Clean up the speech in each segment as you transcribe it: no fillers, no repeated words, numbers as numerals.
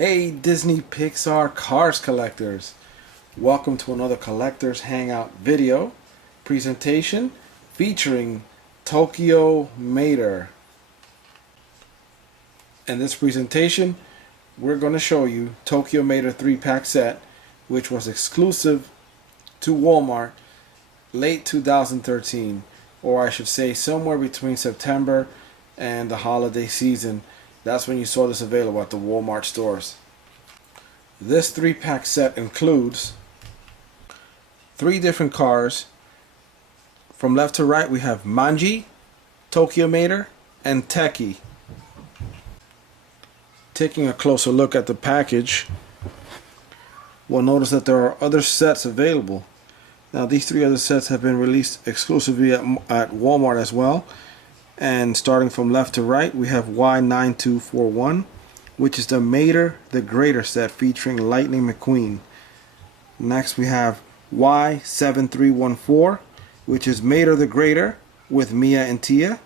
Hey Disney Pixar Cars collectors, welcome to another Collectors Hangout video presentation featuring Tokyo Mater. In this presentation we're going to show you Tokyo Mater 3-pack set, which was exclusive to Walmart late 2013, or I should say somewhere between September and the holiday season. That's when you saw this available at the Walmart stores. This 3-pack set includes 3 different cars. From left to right we have Mandy, Tokyo Mater, and Techie. Taking a closer look at the package, we'll notice that there are other sets available. Now these 3 other sets have been released exclusively at Walmart as well. And starting from left to right, we have Y9241, which is the Mater the Greater set featuring Lightning McQueen. Next we have Y7314, which is Mater the Greater with Mia and Tia.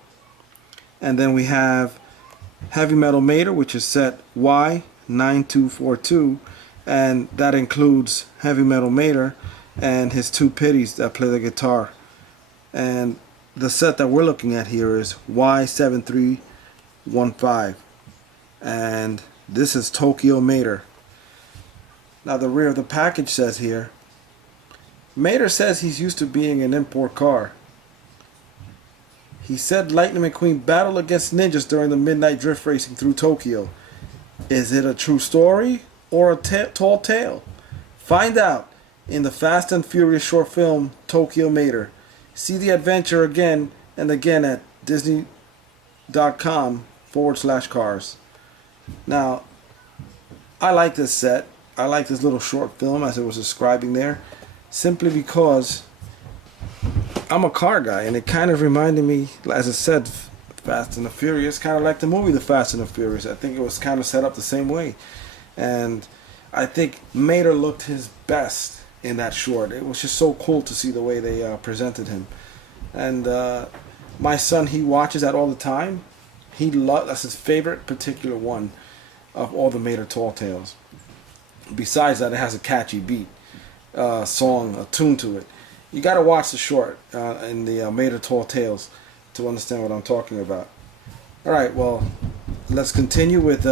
And then we have Heavy Metal Mater, which is set Y9242, and that includes Heavy Metal Mater and his 2 pitties that play the guitar. And the set that we're looking at here is Y7315, and this is Tokyo Mater. Now the rear of the package says here, Mater says he's used to being an import car. He said Lightning McQueen battled against ninjas during the midnight drift racing through Tokyo. Is it a true story or a tall tale? Find out in the Fast and Furious short film Tokyo Mater. See the adventure again and again at disney.com/cars. Now, I like this set. I like this little short film as it was describing there, simply because I'm a car guy, and it kind of reminded me, as it said, Fast and the Furious, kind of like the movie The Fast and the Furious. I think it was kind of set up the same way. And I think Mater looked his best in that short. It was just so cool to see the way they presented him. And my son, he watches that all the time. That's his favorite particular one of all the Mater Tall Tales. Besides that, it has a catchy beat, song, a tune to it. You got to watch the short in the Mater Tall Tales to understand what I'm talking about. Alright, well, let's continue with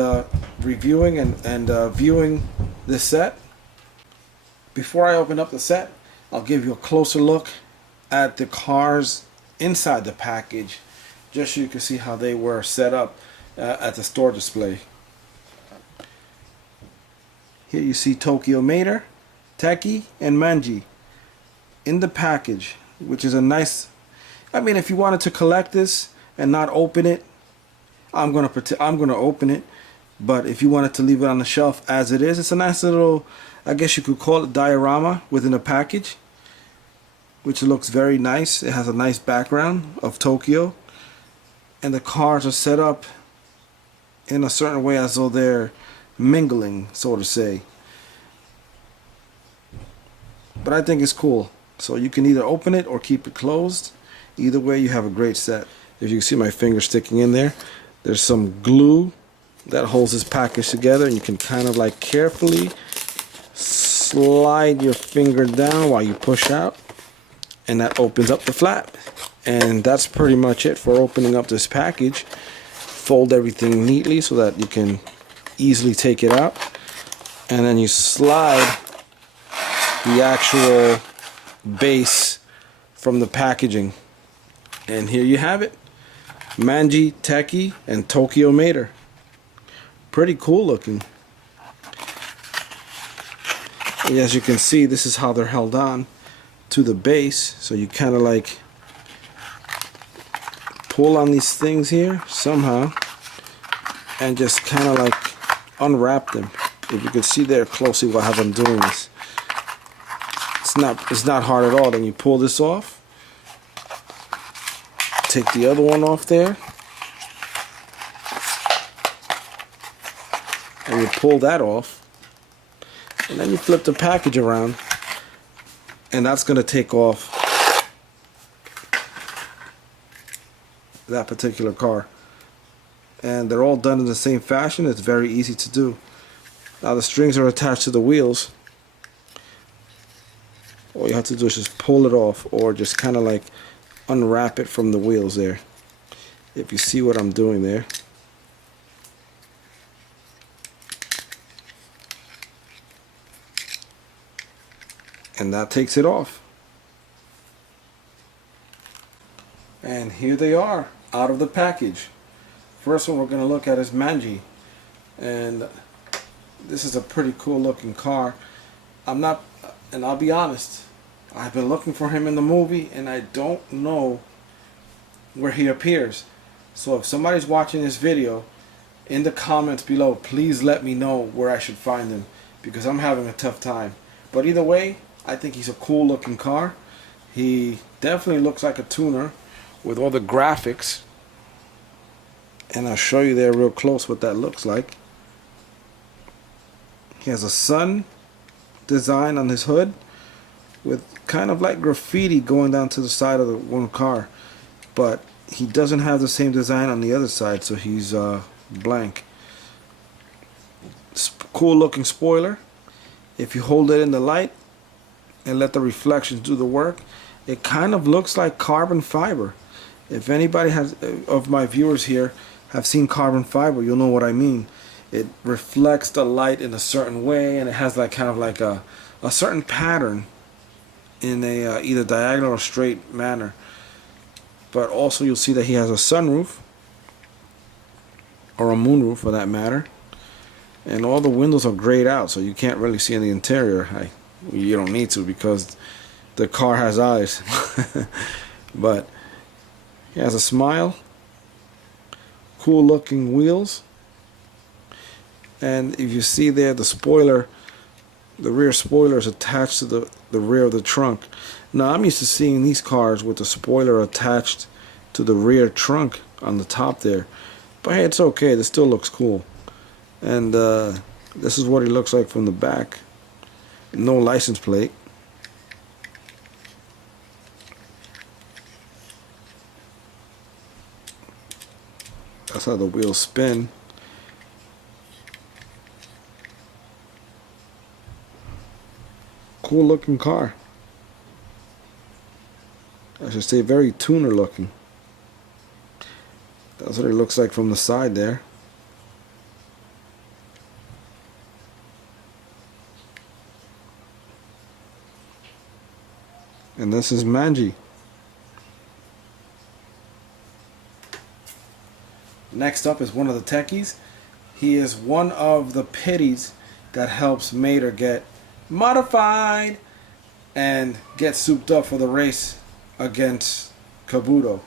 reviewing and viewing this set. Before I open up the set, I'll give you a closer look at the cars inside the package, just so you can see how they were set up at the store display. Here you see Tokyo Mater, Techie, and Mandy in the package, which is a nice. I mean, if you wanted to collect this and not open it, I'm gonna open it. But if you wanted to leave it on the shelf as it is, it's a nice little, I guess you could call it, diorama within a package, which looks very nice. It has a nice background of Tokyo, and the cars are set up in a certain way as though they're mingling, so to say. But I think it's cool. So you can either open it or keep it closed. Either way, you have a great set. If you can see my finger sticking in there, there's some glue that holds this package together, and you can kind of like carefully slide your finger down while you push out, and that opens up the flap. And that's pretty much it for opening up this package. Fold everything neatly so that you can easily take it out, and then you slide the actual base from the packaging, and here you have it, Mandy, Techie, and Tokyo Mater. Pretty cool looking. And as you can see, this is how they're held on to the base. So you kind of like pull on these things here somehow and just kind of like unwrap them. If you can see there closely while I have them doing this, it's not hard at all. Then you pull this off, take the other one off there, and you pull that off, and then you flip the package around, and that's going to take off that particular car. And they're all done in the same fashion. It's very easy to do. Now the strings are attached to the wheels. All you have to do is just pull it off, or just kind of like unwrap it from the wheels there. If you see what I'm doing there. And that takes it off. And here they are, out of the package. First one we're going to look at is Mandy. And this is a pretty cool looking car. And I'll be honest, I've been looking for him in the movie and I don't know where he appears. So if somebody's watching this video, in the comments below, please let me know where I should find him, because I'm having a tough time. But either way, I think he's a cool looking car. He definitely looks like a tuner with all the graphics. And I'll show you there real close what that looks like. He has a sun design on his hood with kind of like graffiti going down to the side of the one car. But he doesn't have the same design on the other side, so he's blank. Cool looking spoiler. If you hold it in the light and let the reflections do the work, it kind of looks like carbon fiber. If anybody of my viewers here have seen carbon fiber, you'll know what I mean. It reflects the light in a certain way, and it has like kind of like a certain pattern in a either diagonal or straight manner. But also you'll see that he has a sunroof, or a moonroof for that matter, and all the windows are grayed out, so you can't really see in the interior. You don't need to, because the car has eyes. But he has a smile, cool looking wheels, and if you see there, the spoiler, the rear spoiler is attached to the rear of the trunk. Now I'm used to seeing these cars with the spoiler attached to the rear trunk on the top there, but hey, it's okay, this still looks cool. And this is what he looks like from the back. No license plate. That's how the wheels spin. Cool looking car. I should say very tuner looking. That's what it looks like from the side there. And this is Mandy. Next up is one of the techies. He is one of the pitties that helps Mater get modified and get souped up for the race against Kabuto.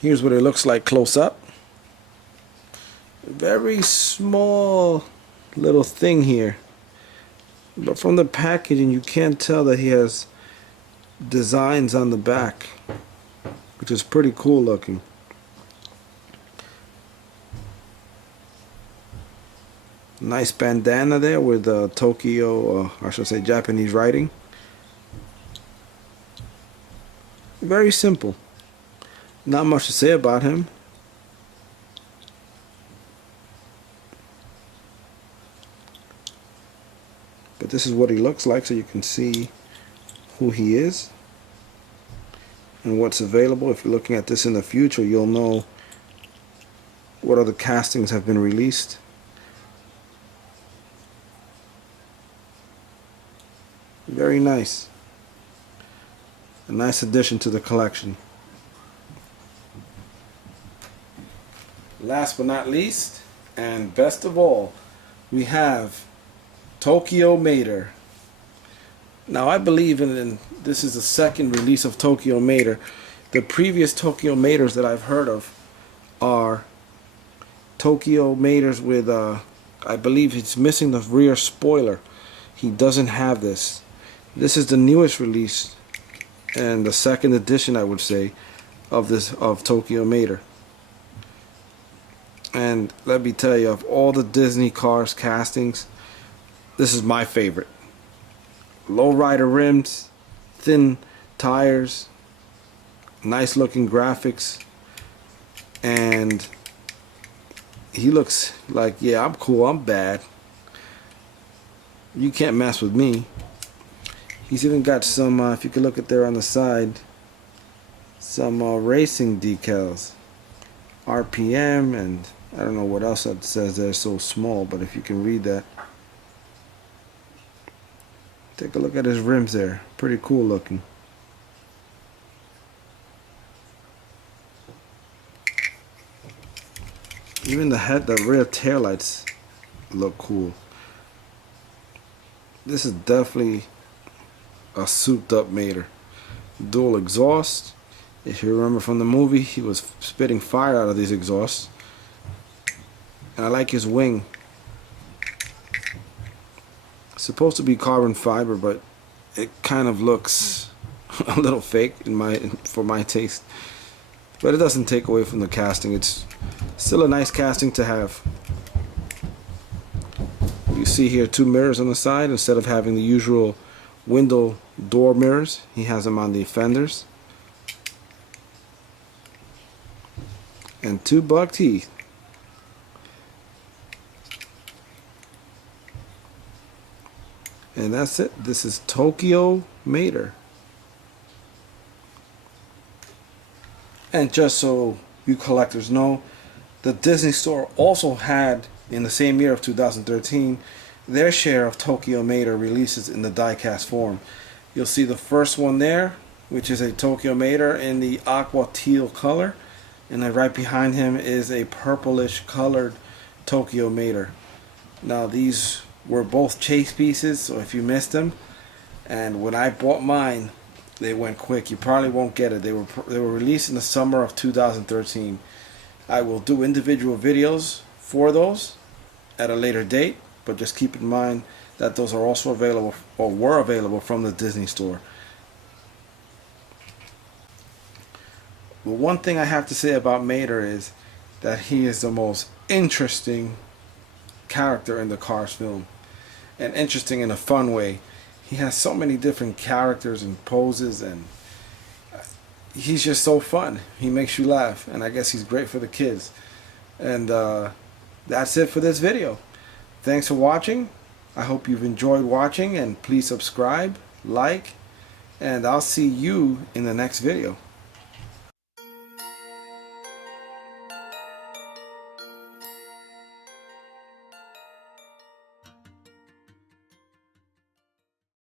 Here's what it looks like close up. Very small little thing here. But from the packaging you can't tell that he has designs on the back, which is pretty cool looking. Nice bandana there with Tokyo, I should say Japanese writing. Very simple. Not much to say about him. But this is what he looks like, so you can see who he is and what's available. If you're looking at this in the future, you'll know what other castings have been released. Very nice. A nice addition to the collection. Last but not least, and best of all, we have Tokyo Mater. Now I believe in this is the second release of Tokyo Mater. The previous Tokyo Maters that I've heard of are Tokyo Maters with I believe it's missing the rear spoiler. He doesn't have this. This is the newest release and the second edition, I would say, of Tokyo Mater. And let me tell you, of all the Disney cars castings, this is my favorite. Low rider rims, thin tires, nice looking graphics, and he looks like, yeah, I'm cool, I'm bad. You can't mess with me. He's even got some, if you can look at there on the side, some racing decals. RPM, and I don't know what else it says there, so small, but if you can read that. Take a look at his rims there. Pretty cool looking. Even the rear taillights look cool. This is definitely a souped up Mater. Dual exhaust. If you remember from the movie, he was spitting fire out of these exhausts. And I like his wing. It's supposed to be carbon fiber, but it kind of looks a little fake for my taste. But it doesn't take away from the casting. It's still a nice casting to have. You see here 2 mirrors on the side instead of having the usual window door mirrors. He has them on the fenders. And 2 buck teeth. And that's it. This is Tokyo Mater. And just so you collectors know, the Disney Store also had, in the same year of 2013, their share of Tokyo Mater releases in the die-cast form. You'll see the first one there, which is a Tokyo Mater in the aqua teal color. And then right behind him is a purplish colored Tokyo Mater. Now these were both chase pieces, so if you missed them, and when I bought mine, they went quick. You probably won't get it. They were released in the summer of 2013. I will do individual videos for those at a later date, but just keep in mind that those are also available, or were available, from the Disney Store. But one thing I have to say about Mater is that he is the most interesting character in the Cars film, and interesting in a fun way. He has so many different characters and poses, and he's just so fun. He makes you laugh, and I guess he's great for the kids. And that's it for this video. Thanks for watching. I hope you've enjoyed watching, and please subscribe, like, and I'll see you in the next video.